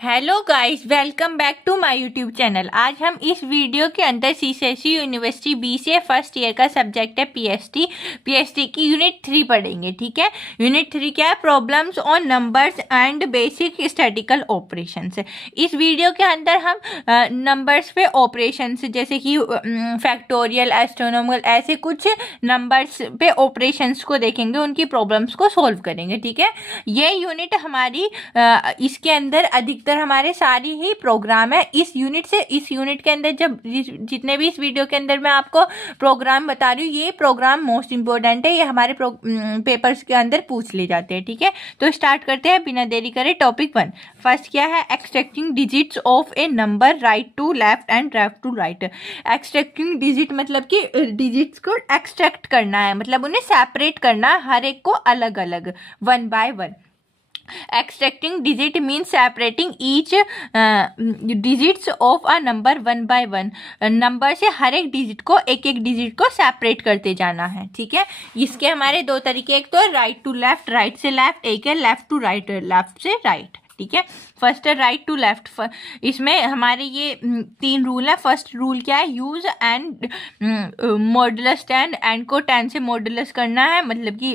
Hello guys, welcome back to my YouTube channel. आज हम इस वीडियो के अंदर CCSE university BCA first year का सब्जेक्ट है पीएसटी की यूनिट 3 पढ़ेंगे। ठीक है, यूनिट 3 क्या है? Problems on numbers and basic statical operations. इस वीडियो के अंदर हम नंबर्स पे ऑपरेशंस जैसे कि फैक्टोरियल, एस्ट्रोनॉमिकल, ऐसे कुछ नंबर्स पे ऑपरेशंस को देखेंगे, उनकी प्रॉब्लम्स को सॉल्व करेंगे। ठीक है, ये यूनिट हमारी इसके अंदर अधिकतर हमारे सारी ही प्रोग्राम है। इस यूनिट के अंदर जब जितने भी इस वीडियो के अंदर मैं आपको प्रोग्राम बता रही हूँ, ये प्रोग्राम मोस्ट इंपॉर्टेंट है, ये हमारे पेपर्स के अंदर पूछ ले जाते हैं। ठीक है, तो स्टार्ट करते हैं बिना देरी करे। टॉपिक 1 फर्स्ट क्या है? Extracting digits of a number right to left and left to right. Extracting digit मतलब कि डिजिट्स को एक्सट्रैक्ट करना है, मतलब उन्हें सेपरेट करना है, हर एक को अलग अलग, one by one. Extracting digit means separating each digits of a number one by one। Number से हर एक डिजिट को एक एक डिजिट को सेपरेट करते जाना है। ठीक है, इसके हमारे दो तरीके, एक तो राइट टू लेफ्ट, राइट से लेफ्ट, एक है लेफ्ट टू राइट, लेफ्ट से राइट। ठीक है, फर्स्ट है राइट टू लेफ्ट। इसमें हमारे ये 3 रूल है। फर्स्ट रूल क्या है? यूज एंड मॉडुलस 10, एंड को 10 से मॉडुलस करना है, मतलब कि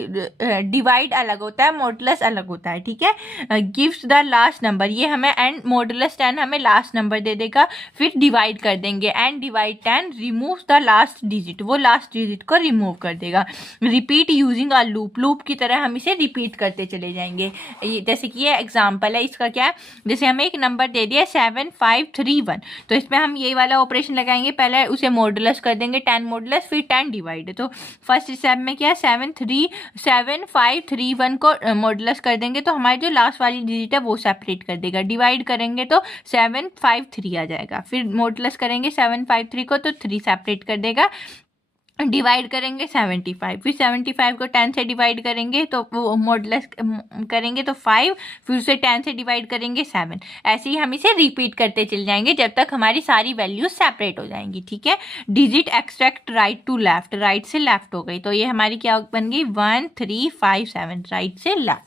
डिवाइड अलग होता है, मॉडुलस अलग होता है। ठीक है, गिव्स द लास्ट नंबर, ये हमें एंड मॉडुलस 10 हमें लास्ट नंबर दे देगा, फिर डिवाइड कर देंगे, and divide 10 removes the last digit, वो लास्ट डिजिट को रिमूव कर देगा। Repeat using a loop, loop की तरह हम इसे रिपीट करते चले जाएंगे। जैसे कि ये एग्जाम्पल है इसका। क्या है? जैसे हमें एक नंबर दे दिया 7531, तो इसमें हम ये वाला ऑपरेशन लगाएंगे, पहले उसे मॉडुलस कर देंगे, 10 मॉडुलस, फिर 10 डिवाइड। तो फर्स्ट स्टेप में क्या है? 7531 को मॉडुलस कर देंगे, तो हमारी जो लास्ट वाली डिजिट है वो सेपरेट कर देगा। डिवाइड करेंगे तो 753 आ जाएगा, फिर मॉडुलस करेंगे 753 को तो 3 सेपरेट कर देगा। डिवाइड करेंगे 75, फिर 75 को 10 से डिवाइड करेंगे तो वो मॉडुलस करेंगे तो 5, फिर उसे 10 से डिवाइड करेंगे 7। ऐसे ही हम इसे रिपीट करते चले जाएंगे जब तक हमारी सारी वैल्यूज सेपरेट हो जाएंगी। ठीक है, digit extract right to left, right से लेफ्ट हो गई, तो ये हमारी क्या बन गई? 1357, राइट से लेफ्ट।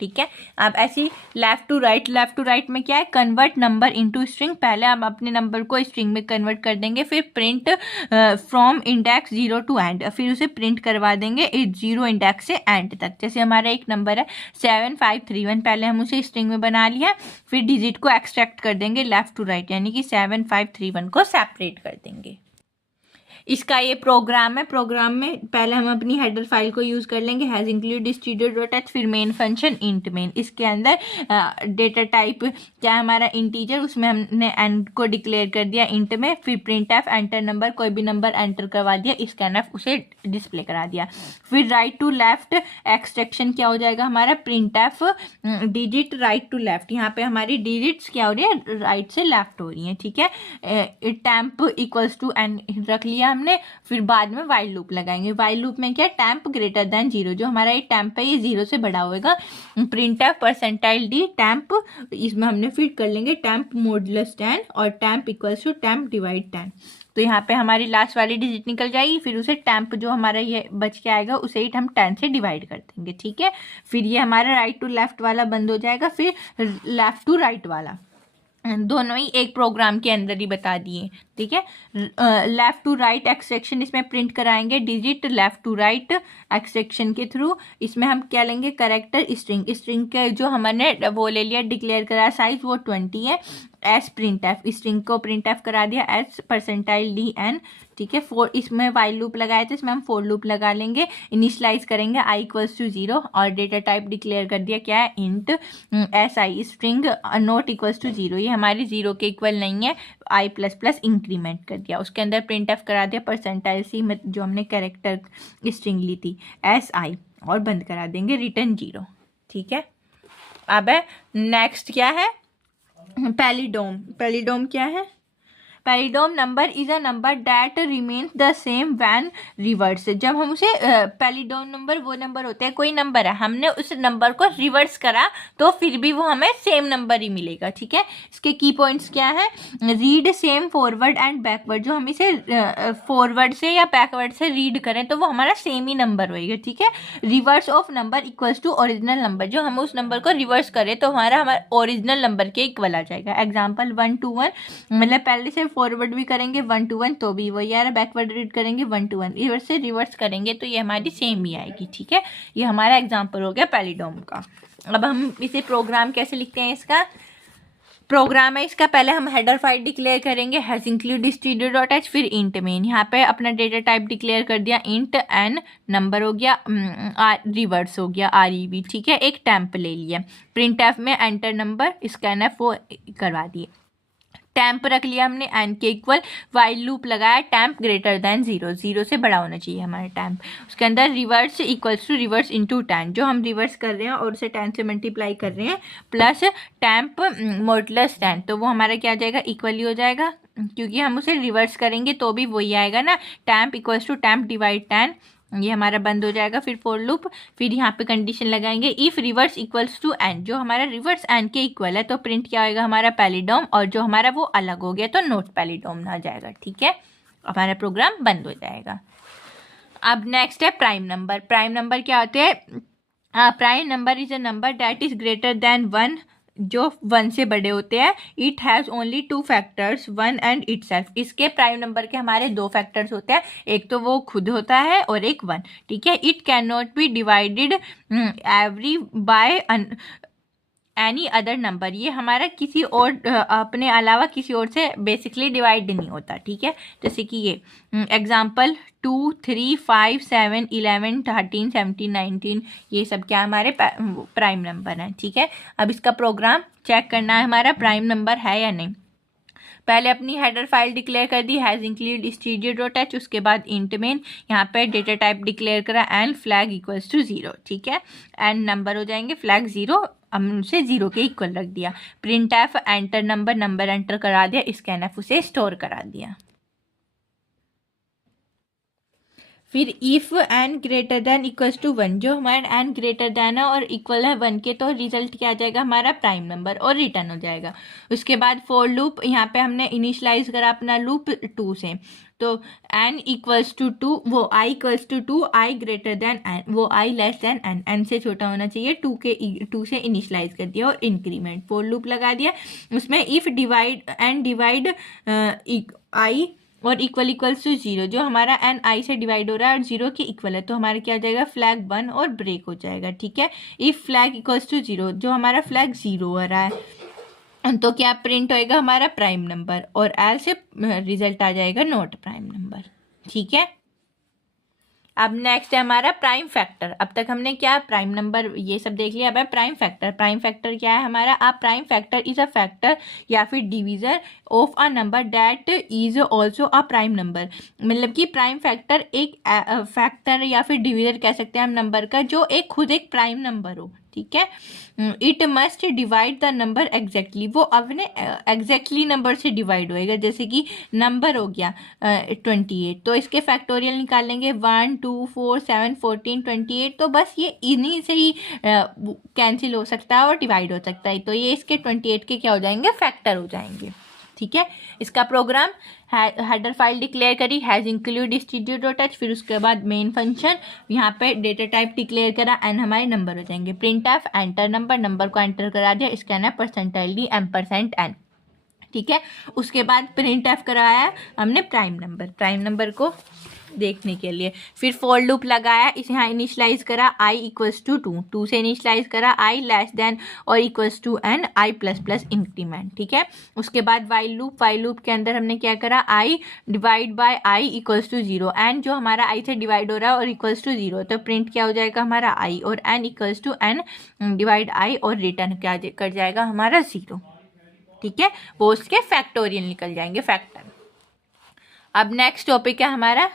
ठीक है, अब ऐसी लेफ्ट टू राइट में क्या है? Convert number into string. पहले हम अपने नंबर को स्ट्रिंग में कन्वर्ट कर देंगे, फिर print from index 0 to end, फिर उसे प्रिंट करवा देंगे 0 इंडेक्स से एंड तक। जैसे हमारा एक नंबर है 7531, पहले हम उसे स्ट्रिंग में बना लिया, फिर डिजिट को एक्सट्रैक्ट कर देंगे लेफ्ट टू राइट, यानी कि 7531 को सेपरेट कर देंगे। इसका ये प्रोग्राम है। प्रोग्राम में पहले हम अपनी हेडर फाइल को यूज कर लेंगे, हैज इंक्लूड stdio.h, फिर मेन फंक्शन इंट मेन। इसके अंदर डेटा टाइप क्या है हमारा? इंटीजर, उसमें हमने एन को डिक्लेयर कर दिया इंट में, फिर प्रिंट एफ, एंटर नंबर, कोई भी नंबर एंटर करवा दिया, स्कैन एफ उसे डिस्प्ले करा दिया। फिर राइट टू लेफ्ट एक्सट्रैक्शन क्या हो जाएगा हमारा? Print f digit right to left, यहाँ पे हमारी डिजिट्स क्या हो रही है? राइट से लेफ्ट हो रही है। ठीक है, टेम्प इक्वल्स टू एन रख लिया हमने, फिर बाद में वाइल लूप लगाएंगे। वाइल लूप में क्या? टेम्प ग्रेटर देन 0, जो हमारा ये टेम्प है ये 0 से बड़ा होएगा। Print f percentile d temp, इसमें हमने फिर कर लेंगे टेम्प मॉडुलस 10 और temp equals to temp divide 10। तो यहाँ पे हमारी लास्ट वाली डिजिट निकल जाएगी, फिर उसे टेम्प जो हमारा ये बच के आएगा उसे ही हम 10 से डिवाइड कर देंगे। ठीक है, फिर ये हमारा राइट टू लेफ्ट वाला बंद हो जाएगा, फिर लेफ्ट टू राइट वाला, दोनों ही एक प्रोग्राम के अंदर ही बता दिए। ठीक है, लेफ्ट टू राइट एक्सट्रैक्शन इसमें प्रिंट कराएंगे digit left to right extraction के थ्रू। इसमें हम क्या लेंगे? कैरेक्टर स्ट्रिंग, स्ट्रिंग के जो हमने वो ले लिया डिक्लेयर करा साइज वो 20 है। एस प्रिंट एफ, स्ट्रिंग को प्रिंट एफ करा दिया एस परसेंटाइल डी एन। ठीक है, फोर, इसमें वाइल लूप लगाए थे, इसमें हम फोर लूप लगा लेंगे, इनिशलाइज करेंगे आई इक्वल्स टू 0 और डेटा टाइप डिक्लेयर कर दिया क्या है? Int S I, string not equals to 0, ये हमारी 0 के इक्वल नहीं है, आई प्लस प्लस इंक्रीमेंट कर दिया। उसके अंदर प्रिंट एफ करा दिया परसेंटाइल सी में जो हमने कैरेक्टर स्ट्रिंग ली थी एस आई, और बंद करा देंगे रिटर्न 0। ठीक है, अब नेक्स्ट क्या है? पैलिडोम। पैलिडोम क्या है? Palindrome number is a number that remains the same when reverse. जब हम उसे पैलिडोम नंबर वो नंबर होते हैं, कोई नंबर है, हमने उस नंबर को रिवर्स करा तो फिर भी वो हमें सेम नंबर ही मिलेगा। ठीक है, इसके की पॉइंट्स क्या है? Read same forward and backward, जो हम इसे फॉरवर्ड से या बैकवर्ड से रीड करें तो वो हमारा सेम ही नंबर होएगा। ठीक है, reverse of number equals to original number, जो हम उस नंबर को रिवर्स करें तो हमारा ओरिजिनल नंबर के इक्वल आ जाएगा। एग्जाम्पल 1 to 1, मतलब पहले से फॉरवर्ड भी करेंगे 1 to 1 तो भी वही आ रहा, बैकवर्ड रीड करेंगे 1 to 1, रिवर्स से रिवर्स करेंगे तो ये हमारी सेम ही आएगी। ठीक है, ये हमारा एग्जाम्पल हो गया पैलिडोम का। अब हम इसे प्रोग्राम कैसे लिखते हैं? इसका प्रोग्राम है इसका, पहले हम हेडर फाइल डिक्लेयर करेंगे हैज इंक्लूड stdio.h, फिर इंट मेन, यहाँ पे अपना डेटा टाइप डिक्लेयर कर दिया इंट एन, नंबर हो गया रिवर्स हो गया REV। ठीक है, एक टैम्प ले लिया, प्रिंट एफ में एंटर नंबर स्कैनएफ वो करवा दिए, टैम्प रख लिया हमने एन के इक्वल, वाइल लूप लगाया, टैम्प ग्रेटर देन 0, 0 से बड़ा होना चाहिए हमारा टैम्प, उसके अंदर reverse equals to reverse into 10, जो हम रिवर्स कर रहे हैं और उसे 10 से मल्टीप्लाई कर रहे हैं, प्लस टैम्प मॉडुलस 10, तो वो हमारा क्या आ जाएगा? इक्वल ही हो जाएगा, क्योंकि हम उसे रिवर्स करेंगे तो भी वही आएगा ना, temp equals to temp divide 10, ये हमारा बंद हो जाएगा। फिर फॉर लूप, फिर यहाँ पे कंडीशन लगाएंगे if reverse equals to N, जो हमारा रिवर्स एन के इक्वल है तो प्रिंट क्या होएगा? हमारा पैलिडोम, और जो हमारा वो अलग हो गया तो नोट पैलिडोम ना जाएगा। ठीक है, हमारा प्रोग्राम बंद हो जाएगा। अब नेक्स्ट है प्राइम नंबर। प्राइम नंबर क्या होते हैं? Prime number is a number that is greater than 1, जो 1 से बड़े होते हैं। It has only 2 factors 1 and itself, इसके प्राइम नंबर के हमारे 2 फैक्टर्स होते हैं, एक तो वो खुद होता है और एक 1। ठीक है, it can not be divided every by any other number, ये हमारा किसी और अपने अलावा किसी और से बेसिकली डिवाइड नहीं होता। ठीक है, जैसे कि ये एग्जाम्पल 2, 3, 5, 7, 11, 13, 17, 19, ये सब क्या हमारे प्राइम नंबर हैं। ठीक है, अब इसका प्रोग्राम चेक करना है हमारा प्राइम नंबर है या नहीं। पहले अपनी हेडर फाइल डिक्लेयर कर दी हैज़ इंक्लूड stdio.h, उसके बाद इंट मेन, यहाँ पे डेटा टाइप डिक्लेयर करा एंड फ्लैग इक्वल्स टू 0। ठीक है, एंड नंबर हो जाएंगे फ्लैग 0, हमने उसे 0 के इक्वल रख दिया, print f enter number, number enter करा दिया, स्कैनएफ उसे स्टोर करा दिया। फिर if N greater than equals to 1, जो हमारा एन ग्रेटर देन है और इक्वल है 1 के, तो रिजल्ट क्या आ जाएगा? हमारा प्राइम नंबर, और रिटर्न हो जाएगा। उसके बाद फॉर लूप, यहाँ पे हमने इनिशलाइज करा अपना लूप 2 से, तो n इक्वल्स टू 2, वो i equals to 2, i greater than n, वो i less than n, n से छोटा होना चाहिए, 2 से इनिशलाइज कर दिया और इंक्रीमेंट फॉर लूप लगा दिया। उसमें if divide N divide i और इक्वल इक्वल्स टू 0, जो हमारा n i से डिवाइड हो रहा है और 0 के इक्वल है, तो हमारा क्या हो जाएगा? फ्लैग 1 और ब्रेक हो जाएगा। ठीक है, इफ फ्लैग इक्वल्स टू 0, जो हमारा फ्लैग 0 हो रहा है तो क्या प्रिंट होएगा? हमारा प्राइम नंबर, और एल से रिजल्ट आ जाएगा नॉट प्राइम नंबर। ठीक है, अब नेक्स्ट है हमारा प्राइम फैक्टर। अब तक हमने क्या प्राइम नंबर ये सब देख लिया, अब है प्राइम फैक्टर। प्राइम फैक्टर क्या है हमारा? A prime factor is a factor या फिर divisor of a number that is also a prime number, मतलब कि प्राइम फैक्टर एक फैक्टर या फिर डिवीजर कह सकते हैं हम नंबर का, जो एक खुद एक प्राइम नंबर हो। ठीक है, it must divide the number exactly, वो अपने एग्जैक्टली नंबर से डिवाइड होएगा। जैसे कि नंबर हो गया 28, तो इसके फैक्टोरियल निकालेंगे 1, 2, 4, 7, 14, 28, तो बस ये इन्हीं से ही कैंसिल हो सकता है और डिवाइड हो सकता है, तो ये इसके 28 के क्या हो जाएंगे? फैक्टर हो जाएंगे। ठीक है, इसका प्रोग्राम हेडर फाइल डिक्लेयर करी हैज़ इंक्लूड stdio.h, फिर उसके बाद मेन फंक्शन, यहाँ पे डेटा टाइप डिक्लेयर करा एंड हमारे नंबर हो जाएंगे, print f enter number, number को एंटर करा दिया, स्कैनर %d %n। ठीक है, उसके बाद प्रिंट एफ कराया हमने प्राइम नंबर को देखने के लिए, फिर फॉर लूप लगाया, इसे यहाँ इनिशलाइज करा i इक्वल्स टू 2, 2 से इनिशलाइज करा i लेस देन और equals to n, i plus plus increment. ठीक है, उसके बाद वाइल लूप के अंदर हमने क्या करा? i divide by i equals to 0, n जो हमारा i से डिवाइड हो रहा है और इक्वल्स टू 0, तो प्रिंट क्या हो जाएगा हमारा i, और n equals to n divide i, और रिटर्न क्या कर जाएगा हमारा 0। ठीक है, वो उसके फैक्टोरियल निकल जाएंगे, फैक्टर। अब नेक्स्ट टॉपिक है हमारा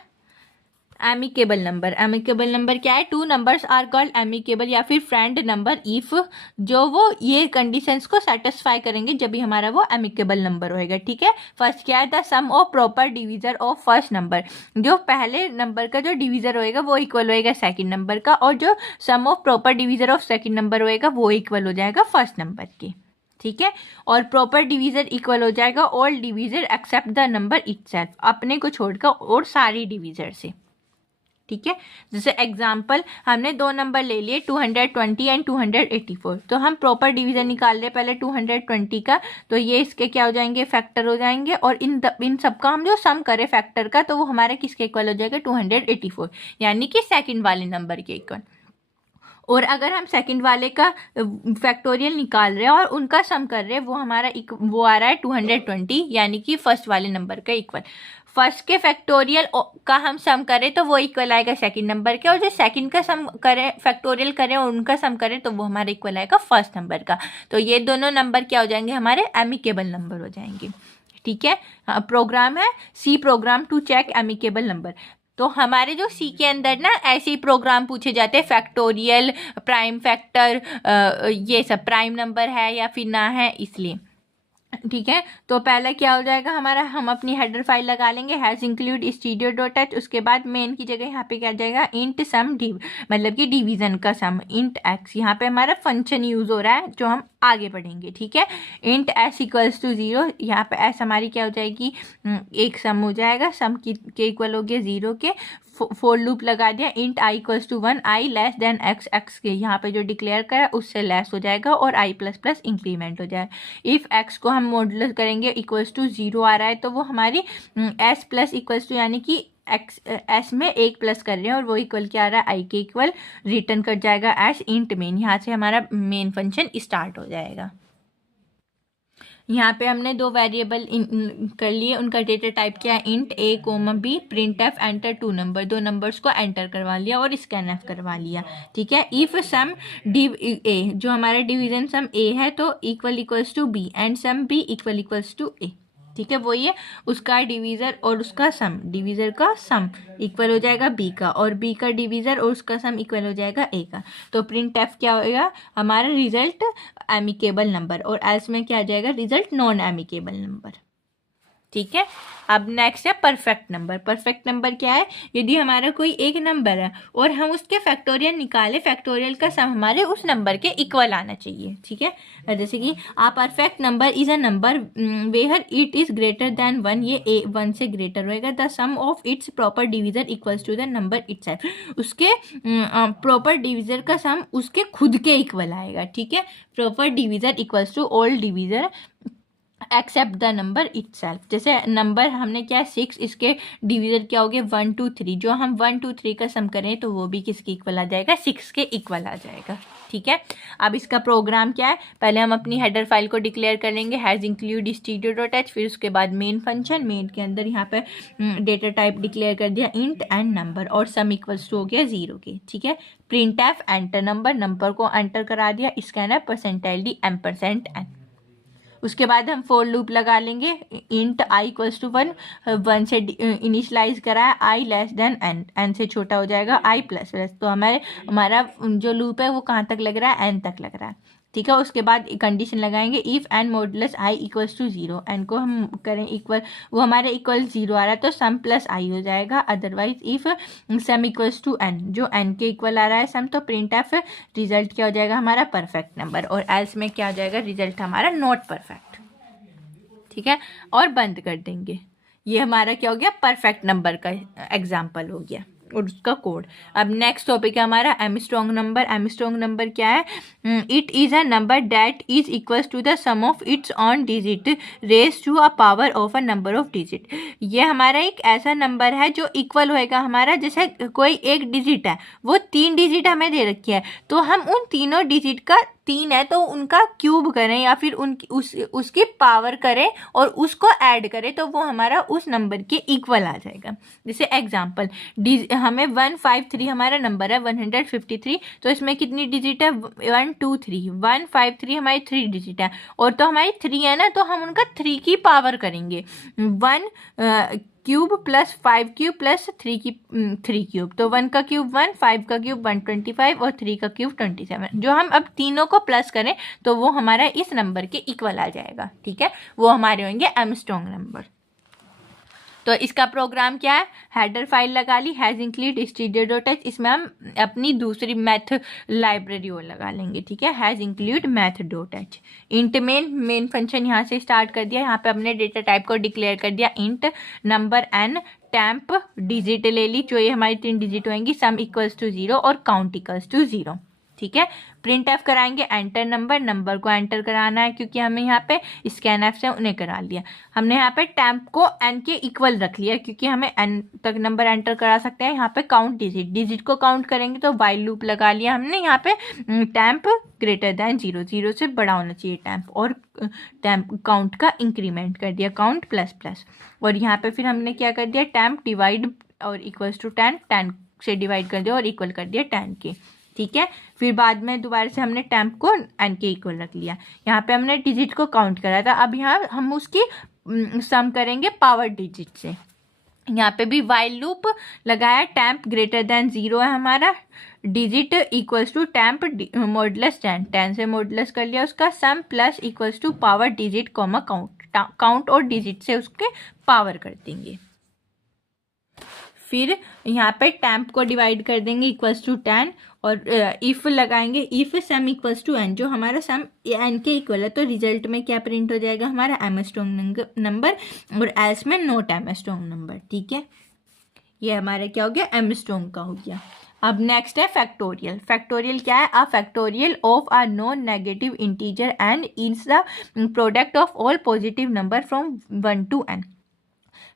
एमिकेबल नंबर, एमिकेबल नंबर क्या है? Two numbers are called amicable या फिर फ्रेंड नंबर इफ जो वो ये कंडीशंस को सेटिस्फाई करेंगे जब भी हमारा वो एमिकेबल नंबर होएगा। ठीक है, फर्स्ट क्या है? The sum of proper divisor of first number, जो पहले नंबर का जो डिवीजर होएगा वो इक्वल होएगा सेकंड नंबर का, और जो sum of proper divisor of second number होएगा वो इक्वल हो जाएगा फर्स्ट नंबर के। ठीक है, और प्रॉपर डिवीजर इक्वल हो जाएगा all divisor except the number itself, अपने को छोड़कर और सारी डिवीजर से। ठीक है, जैसे एग्जाम्पल हमने दो नंबर ले लिए 220 एंड 284, तो हम प्रॉपर डिवीजन निकाल रहे पहले 220 का, तो ये इसके क्या हो जाएंगे? फैक्टर हो जाएंगे, और इन सबका हम जो सम करें फैक्टर का तो वो हमारे किसके इक्वल हो जाएगा? 284, यानी कि सेकंड वाले नंबर के इक्वल। और अगर हम सेकंड वाले का फैक्टोरियल निकाल रहे हैं और उनका सम कर रहे हैं, वो हमारा वो आ रहा है 220, यानी कि फर्स्ट वाले नंबर का इक्वल। फर्स्ट के फैक्टोरियल का हम सम करें तो वो इक्वल आएगा सेकंड नंबर के, और जो सेकंड का सम करें फैक्टोरियल करें और उनका सम करें तो वो हमारा इक्वल आएगा फर्स्ट नंबर का। तो ये दोनों नंबर क्या हो जाएंगे? हमारे एमिकेबल नंबर हो जाएंगे। ठीक है, प्रोग्राम है C program to check amicable number. तो हमारे जो सी के अंदर ना ऐसे ही प्रोग्राम पूछे जाते हैं, फैक्टोरियल, प्राइम फैक्टर, ये सब प्राइम नंबर है या फिर ना है, इसलिए। ठीक है, तो पहला क्या हो जाएगा हमारा? हम अपनी हेडर फाइल लगा लेंगे हैज इंक्लूड stdio.h, उसके बाद मेन की जगह यहाँ पे क्या जाएगा? इंट सम डिव, मतलब कि डिवीजन का सम, इंट x। यहाँ पे हमारा फंक्शन यूज हो रहा है जो हम आगे पढ़ेंगे। ठीक है, इंट s इक्वल्स टू 0, यहाँ पे s हमारी क्या हो जाएगी? एक सम हो जाएगा, सम के इक्वल हो गया 0 के। फोर लूप लगा दिया, int i equals to 1, i less than x, x के यहाँ पे जो डिक्लेयर करा उससे लेस हो जाएगा, और i प्लस प्लस इंक्रीमेंट हो जाएगा। इफ x को हम मॉडुलस करेंगे इक्वल्स टू 0 आ रहा है तो वो हमारी s प्लस इक्वल्स टू, यानी कि एक्स एस में एक प्लस कर रहे हैं और वो इक्वल क्या आ रहा है? आई के इक्वल रिटर्न कर जाएगा एस इंट मेन। यहाँ से हमारा मेन फंक्शन स्टार्ट हो जाएगा। यहाँ पे हमने दो वेरिएबल कर लिए, उनका डेटा टाइप क्या है? Int A comma B, print f, enter two number, दो नंबर्स को एंटर करवा लिया और स्कैन एफ करवा लिया। ठीक है, इफ सम डिव ए, जो हमारा डिवीजन सम ए है तो equals to B, and sum B equals to A. ठीक है, वही है उसका डिवीज़र और उसका सम, डिवीज़र का सम इक्वल हो जाएगा बी का, और बी का डिवीज़र और उसका सम इक्वल हो जाएगा ए का। तो प्रिंट एफ क्या होगा? हमारा रिजल्ट एमिकेबल नंबर, और एल्स में क्या आ जाएगा? Result non amicable number. ठीक है, अब नेक्स्ट है परफेक्ट नंबर। परफेक्ट नंबर क्या है? यदि हमारा कोई एक नंबर है और हम उसके फैक्टोरियल निकाले, फैक्टोरियल का सम हमारे उस नंबर के इक्वल आना चाहिए। ठीक है, जैसे कि uh perfect number is a number where it is greater than 1, ये ए 1 से ग्रेटर होएगा। The sum of its proper divisor equals to the number itself, उसके प्रॉपर डिवीजर का सम उसके खुद के इक्वल आएगा। ठीक है, proper divisor equals to all divisor except the number itself. जैसे नंबर हमने क्या है 6, इसके डिवीजर क्या हो गए 1 2 3, जो हम 1 2 3 का सम करें तो वो भी किसके इक्वल आ जाएगा? 6 के इक्वल आ जाएगा। ठीक है, अब इसका प्रोग्राम क्या है? पहले हम अपनी हेडर फाइल को डिक्लेयर कर लेंगे हैज इंक्लूड stdio.h, फिर उसके बाद मेन फंक्शन, मेन के अंदर यहाँ पे डेटा टाइप डिक्लेयर कर दिया इंट एंड नंबर, और सम इक्वल्स टू हो गया 0 के। ठीक है, print f enter number, number को एंटर करा दिया, scan f percentile D ampersand N. उसके बाद हम फोर लूप लगा लेंगे, इंट आई इक्वल्स टू 1, 1 से इनिशलाइज करा है, आई लेस देन एन, एन से छोटा हो जाएगा आई प्लस प्लस। तो हमारा जो लूप है वो कहाँ तक लग रहा है? एन तक लग रहा है। ठीक है, उसके बाद कंडीशन लगाएंगे if N modulus I equals to 0, N को हम करें इक्वल, वो हमारे इक्वल 0 आ रहा है तो सम प्लस आई हो जाएगा। Otherwise if sum equals to N, जो एन के इक्वल आ रहा है सम, तो प्रिंट एफ रिजल्ट क्या हो जाएगा? हमारा परफेक्ट नंबर, और एल्स में क्या हो जाएगा? रिजल्ट हमारा नॉट परफेक्ट। ठीक है, और बंद कर देंगे। ये हमारा क्या हो गया? परफेक्ट नंबर का एग्जाम्पल हो गया और उसका कोड। अब नेक्स्ट टॉपिक है हमारा एमस्ट्रॉन्ग नंबर। एमस्ट्रॉन्ग नंबर क्या है? It is a number that is equals to the sum of its on digit raise to a power of a number of digit. ये हमारा एक ऐसा नंबर है जो इक्वल होएगा हमारा, जैसे कोई एक डिजिट है, वो 3 डिजिट हमें दे रखी है, तो हम उन तीनों डिजिट का 3 है तो उनका क्यूब करें या फिर उसकी पावर करें और उसको ऐड करें तो वो हमारा उस नंबर के इक्वल आ जाएगा। जैसे एग्जांपल, हमें 153 हमारा नंबर है 153, तो इसमें कितनी डिजिट है? 1 2 3, 153 हमारी 3 डिजिट है, और तो हमारी 3 है ना, तो हम उनका 3 की पावर करेंगे। क्यूब प्लस 5 क्यूब प्लस 3 की 3 क्यूब, तो 1 का क्यूब 1, 5 का क्यूब 125 और 3 का क्यूब 27। जो हम अब तीनों को प्लस करें तो वो हमारा इस नंबर के इक्वल आ जाएगा, ठीक है, वो हमारे होंगे आर्मस्ट्रांग नंबर। तो इसका प्रोग्राम क्या है, हेडर फाइल लगा ली, हैज इंक्लूड std.h, इसमें हम अपनी दूसरी मैथ लाइब्रेरी और लगा लेंगे, ठीक है, has include math.h। Int main function यहाँ से स्टार्ट कर दिया, यहाँ पे अपने डेटा टाइप को डिक्लेयर कर दिया int number n, temp digit ले ली, जो ये हमारी 3 डिजिट होंगी, सम इक्वल्स टू 0 और काउंट इक्वल्स टू 0, ठीक है। प्रिंट एफ कराएंगे, एंटर नंबर को एंटर कराना है क्योंकि हमें यहाँ पे स्कैन एफ से उन्हें करा लिया। हमने यहाँ पे टैम्प को एन के इक्वल रख लिया क्योंकि हमें एन तक नंबर एंटर करा सकते हैं। यहाँ पे काउंट डिजिट को काउंट करेंगे तो वाइल लूप लगा लिया हमने। यहाँ पे टैम्प ग्रेटर देन 0, 0 से बड़ा होना चाहिए टैम्प, और टैम्प काउंट का इंक्रीमेंट कर दिया, काउंट प्लस प्लस। और यहाँ पे फिर हमने क्या कर दिया, टैम्प डिवाइड और इक्वल्स टू 10, 10 से डिवाइड कर दिया और इक्वल कर दिया 10 के, ठीक है। फिर बाद में दोबारा से हमने टैम्प को एन के इक्वल रख लिया। यहाँ पे हमने डिजिट को काउंट करा था, अब यहाँ हम उसकी सम करेंगे पावर डिजिट से। यहाँ पे भी वाइल लूप लगाया, टैम्प ग्रेटर देन 0 है हमारा, digit equals to temp modulus 10, 10 से मॉडुलस कर लिया उसका, sum plus equals to power digit comma count और डिजिट से उसके पावर कर देंगे। फिर यहाँ पे टैम्प को डिवाइड कर देंगे इक्वल्स टू 10 और इफ लगाएंगे, if sum equals to N, जो हमारा सम एन के इक्वल है तो रिजल्ट में क्या प्रिंट हो जाएगा, हमारा आर्मस्ट्रांग नंबर, और एल्स में नॉट आर्मस्ट्रांग नंबर, ठीक है। ये हमारा क्या हो गया, आर्मस्ट्रांग का हो गया। अब नेक्स्ट है फैक्टोरियल। फैक्टोरियल क्या है, a factorial of a non negative integer n is the product of all positive number from 1 to n।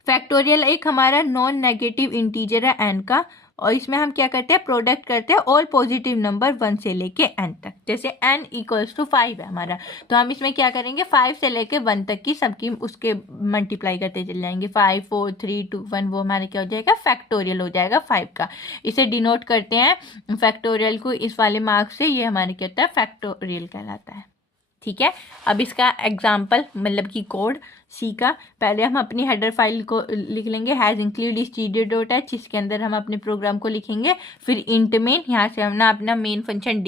Factorial एक हमारा नॉन नेगेटिव इंटीजर है n का, और इसमें हम क्या करते हैं, प्रोडक्ट करते हैं ऑल पॉजिटिव नंबर 1 से लेके n तक। जैसे n इक्वल्स टू 5 है हमारा, तो हम इसमें क्या करेंगे, 5 से लेके 1 तक की सबकी उसके मल्टीप्लाई करते चले जाएंगे, 5 4 3 2 1, वो हमारे क्या हो जाएगा, फैक्टोरियल हो जाएगा 5 का। इसे डिनोट करते हैं फैक्टोरियल को इस वाले मार्क से, ये हमारे क्या होता है, फैक्टोरियल कहलाता है, ठीक है। अब इसका एग्जाम्पल मतलब कि कोड सी का, पहले हम अपनी हेडर फाइल को लिख लेंगे, हैज इंक्लूड std.h, इसके अंदर हम अपने प्रोग्राम को लिखेंगे। फिर इंट मेन, यहाँ से हमने अपना मेन फंक्शन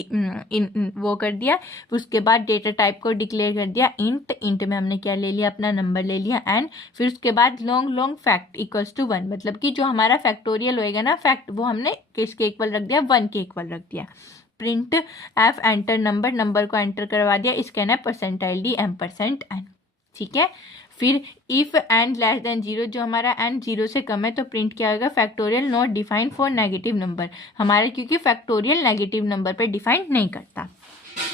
वो कर दिया, उसके बाद डेटा टाइप को डिक्लेयर कर दिया इंट में हमने क्या ले लिया, अपना नंबर ले लिया एन। फिर उसके बाद लॉन्ग फैक्ट इक्वल्स टू 1, मतलब कि जो हमारा फैक्टोरियल होएगा ना फैक्ट, वो हमने किसके इक्वल रख दिया, 1 के इक्वल रख दिया। प्रिंट एफ एंटर नंबर को एंटर करवा दिया, स्कैन है %d %n, ठीक है। फिर इफ एन लेस देन 0, जो हमारा n 0 से कम है तो प्रिंट क्या होगा, factorial not define for negative number, हमारे क्योंकि फैक्टोरियल नेगेटिव नंबर पे डिफाइन नहीं करता,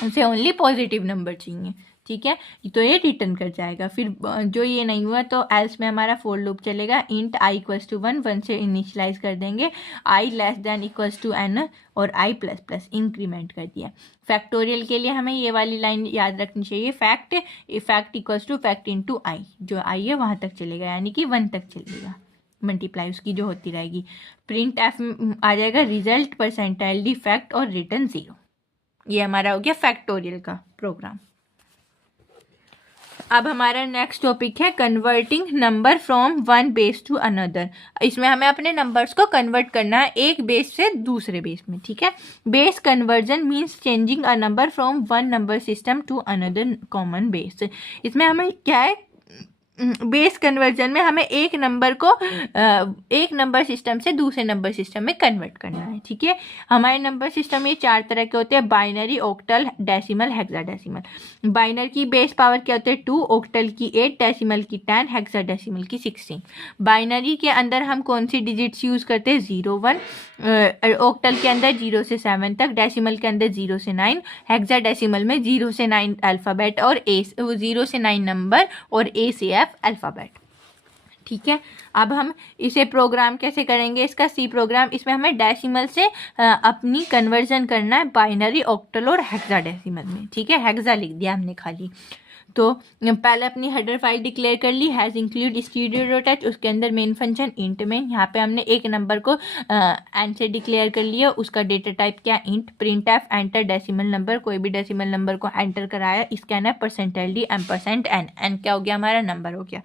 उसे ओनली पॉजिटिव नंबर चाहिए, ठीक है, तो ये रिटर्न कर जाएगा। फिर जो ये नहीं हुआ तो एल्स में हमारा फोर लूप चलेगा, इंट i इक्वल्स टू 1, 1 से इनिशियलाइज कर देंगे, i less than equals to n और i प्लस प्लस इंक्रीमेंट कर दिया। फैक्टोरियल के लिए हमें ये वाली लाइन याद रखनी चाहिए, fact equals to fact into i, जो i है वहाँ तक चलेगा, यानी कि 1 तक चलेगा, मल्टीप्लाई उसकी जो होती रहेगी। प्रिंट एफ आ जाएगा रिजल्ट %d फैक्ट और रिटर्न 0। ये हमारा हो गया फैक्टोरियल का प्रोग्राम। अब हमारा नेक्स्ट टॉपिक है converting number from one base to another. इसमें हमें अपने नंबर्स को कन्वर्ट करना है एक बेस से दूसरे बेस में, ठीक है। Base conversion means changing a number from one number system to another common base. इसमें हमें क्या है, बेस कन्वर्जन में हमें एक नंबर को एक नंबर सिस्टम से दूसरे नंबर सिस्टम में कन्वर्ट करना है, ठीक है। हमारे नंबर सिस्टम में 4 तरह के होते हैं, binary, octal, decimal, hexadecimal. Binary की बेस पावर क्या होती है 2, ऑक्टल की 8, डेसिमल की 10, हेक्साडेसिमल की 16। बाइनरी के अंदर हम कौन सी डिजिट्स यूज़ करते हैं, 0 1, ऑक्टल के अंदर 0 से 7 तक, डेसिमल के अंदर 0 से 9, हेक्साडेसिमल में 0 से 9 अल्फ़ाबेट और 0 से 9 नंबर और A से F अल्फ़ाबेट, ठीक है। अब हम इसे प्रोग्राम कैसे करेंगे, इसका सी प्रोग्राम। इसमें हमें डेसिमल से अपनी कन्वर्जन करना है बाइनरी, ऑक्टल और हेक्साडेसिमल में, ठीक है। हेक्सा लिख दिया हमने खाली। तो पहले अपनी हेडर फाइल डिक्लेयर कर ली, हैज़ इंक्लूड std.h, उसके अंदर मेन फंक्शन इंट में, यहाँ पे हमने एक नंबर को एन से डिक्लेयर कर लिया, उसका डेटा टाइप क्या, int. Print f enter decimal number, कोई भी डेसिमल नंबर को एंटर कराया, स्कैन है %d %n, एन क्या हो गया, हमारा नंबर हो गया।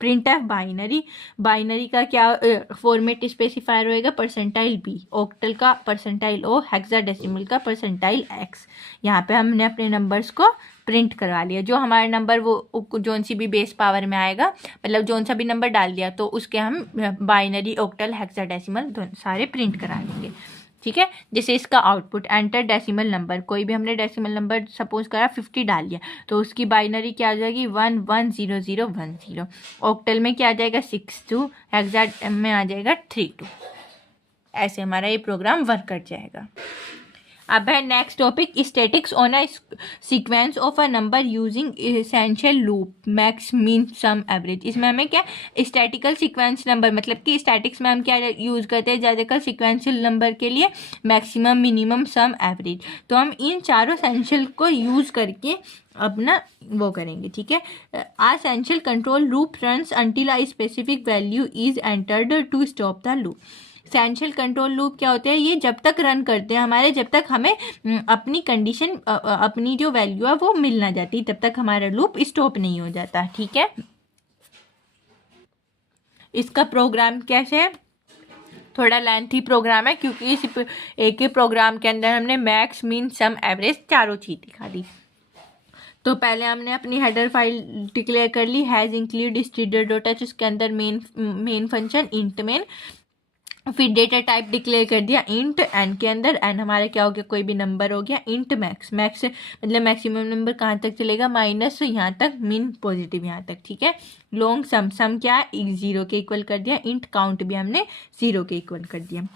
प्रिंट एफ बाइनरी, बाइनरी का क्या फॉर्मेट स्पेसिफायर होएगा, परसेंटाइल बी, ऑक्टल का परसेंटाइल ओ, हेक्साडेसिमल का परसेंटाइल एक्स। यहाँ पे हमने अपने नंबर्स को प्रिंट करवा लिया, जो हमारा नंबर वो जोन सी भी बेस पावर में आएगा, मतलब जोन सा भी नंबर डाल दिया तो उसके हम बाइनरी, ऑक्टल, हेक्साडेसिमल सारे प्रिंट करा लेंगे। ठीक है, जैसे इसका आउटपुट एंटर डेसिमल नंबर, कोई भी हमने डेसिमल नंबर सपोज करा 50 डाल दिया तो उसकी बाइनरी क्या आ जाएगी 110010। ऑक्टल में क्या आ जाएगा 62, हेक्सा में आ जाएगा 32। ऐसे हमारा ये प्रोग्राम वर्क कर जाएगा। अब है next topic, statics on a sequence of a number using essential loop, max, mean, sum, average. इसमें हमें क्या स्टैटिकल सीक्वेंस नंबर, मतलब कि स्टैटिक्स में हम क्या यूज़ करते हैं ज़्यादातर सीक्वेंशियल नंबर के लिए, मैक्सिमम, मिनिमम, सम, एवरेज। तो हम इन चारों एसेंशियल को यूज़ करके अपना वो करेंगे। ठीक है, uh essential control loop runs until a specific value is entered to stop the loop. Essential control loop क्या होते हैं, ये जब तक रन करते हैं हमारे, जब तक हमें अपनी कंडीशन, अपनी जो वैल्यू है वो मिल ना जाती, तब तक हमारा लूप स्टॉप नहीं हो जाता। ठीक है, इसका प्रोग्राम कैसे है, थोड़ा लेंथी प्रोग्राम है क्योंकि इस एक ही प्रोग्राम के अंदर हमने मैक्स, मीन, सम, एवरेज चारों चीज़ दिखा दी। तो पहले हमने अपनी हेडर फाइल डिक्लेयर कर ली, हैज़ इंक्लूड स्टूडर डॉट एच, उसके अंदर मेन फंक्शन इंट मेन, फिर डेटा टाइप डिक्लेयर कर दिया इंट एन के अंदर, एन हमारा क्या हो गया कोई भी नंबर हो गया, इंट मैक्स, मैक्स मतलब मैक्सिमम नंबर कहाँ तक चलेगा माइनस यहाँ तक, मिन पॉजिटिव यहाँ तक। ठीक है, लॉन्ग सम, सम क्या है 0 के इक्वल कर दिया, इंट काउंट भी हमने 0 के इक्वल कर दिया।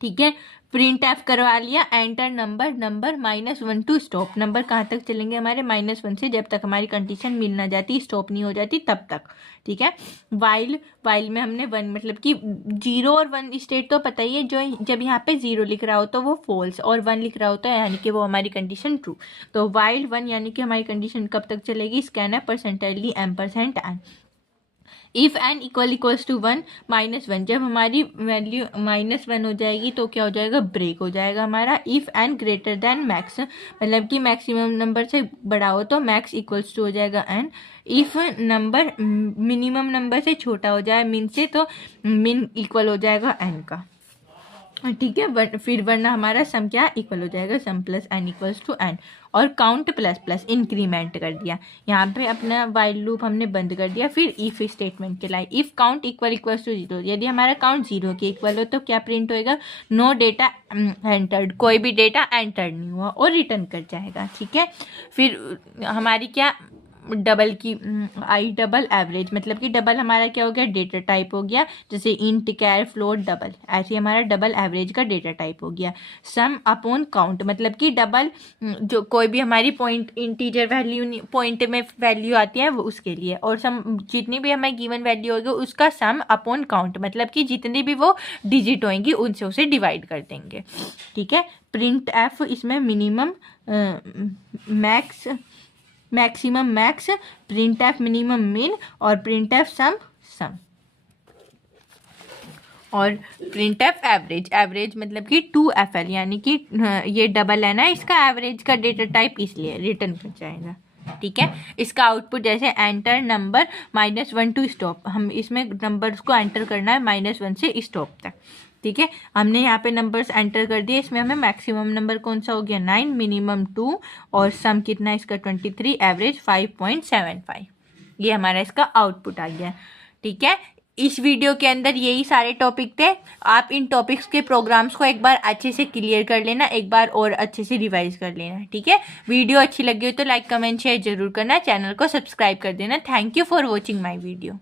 ठीक है, प्रिंट एफ करवा लिया, enter number, number -1 to stop, number कहाँ तक चलेंगे हमारे -1 से, जब तक हमारी कंडीशन मिल ना जाती, स्टॉप नहीं हो जाती तब तक। ठीक है, वाइल, वाइल में हमने 1 मतलब कि 0 और 1 स्टेट तो पता ही है, जो जब यहाँ पे 0 लिख रहा हो तो वो फॉल्स और 1 लिख रहा होता है यानी कि वो हमारी कंडीशन ट्रू। तो वाइल 1 यानी कि हमारी कंडीशन कब तक चलेगी, स्कैन है परसेंटाइल एम%n। इफ़ एन इक्वल्स टू 1 -1, जब हमारी वैल्यू -1 हो जाएगी तो क्या हो जाएगा, ब्रेक हो जाएगा हमारा। If N greater than max, मतलब कि मैक्सिमम नंबर से बड़ा हो तो मैक्स इक्वल्स टू हो जाएगा N. If number minimum number से छोटा हो जाए मिन से, तो मिन इक्वल हो जाएगा एन का। ठीक है, फिर वरना हमारा सम क्या इक्वल हो जाएगा sum plus n equals to n, और काउंट प्लस प्लस इंक्रीमेंट कर दिया। यहाँ पे अपना वाइल लूप हमने बंद कर दिया। फिर इफ स्टेटमेंट के लिए, इफ काउंट इक्वल्स टू 0, यदि हमारा काउंट 0 के इक्वल हो तो क्या प्रिंट होएगा, नो डेटा एंटर्ड, कोई भी डेटा एंटर्ड नहीं हुआ और रिटर्न कर जाएगा। ठीक है, फिर हमारी क्या डबल की आई डबल एवरेज, मतलब कि डबल हमारा क्या हो गया डेटा टाइप हो गया, जैसे इंट, कैर, फ्लोट, डबल, ऐसे हमारा डबल एवरेज का डेटा टाइप हो गया। सम अपॉन काउंट, मतलब कि डबल जो कोई भी हमारी पॉइंट इंटीजर वैल्यू पॉइंट में वैल्यू आती है वो उसके लिए, और सम जितनी भी हमें गिवन वैल्यू होगी उसका सम अपॉन काउंट, मतलब कि जितनी भी वो डिजिट होंगी उनसे उसे डिवाइड कर देंगे। ठीक है, प्रिंट एफ इसमें minimum max, maximum max, print F minimum मिन, और प्रिंट एफ सम सम, और प्रिंट एफ एवरेज, एवरेज मतलब कि 2FL, यानी कि ये डबल है ना इसका एवरेज का डेटा टाइप, इसलिए रिटर्न कर जाएगा। ठीक है, इसका आउटपुट जैसे एंटर नंबर -1 टू स्टॉप, हम इसमें नंबर्स को एंटर करना है -1 से स्टॉप तक। ठीक है, हमने यहाँ पे नंबर्स एंटर कर दिए, इसमें हमें मैक्सिमम नंबर कौन सा हो गया 9, मिनिमम 2, और सम कितना इसका 23, एवरेज 5.75, ये हमारा इसका आउटपुट आ गया। ठीक है, इस वीडियो के अंदर यही सारे टॉपिक थे। आप इन टॉपिक्स के प्रोग्राम्स को एक बार अच्छे से क्लियर कर लेना, एक बार और अच्छे से रिवाइज कर लेना। ठीक है, वीडियो अच्छी लगी हो तो लाइक, कमेंट, शेयर जरूर करना, चैनल को सब्सक्राइब कर देना। Thank you for watching my video.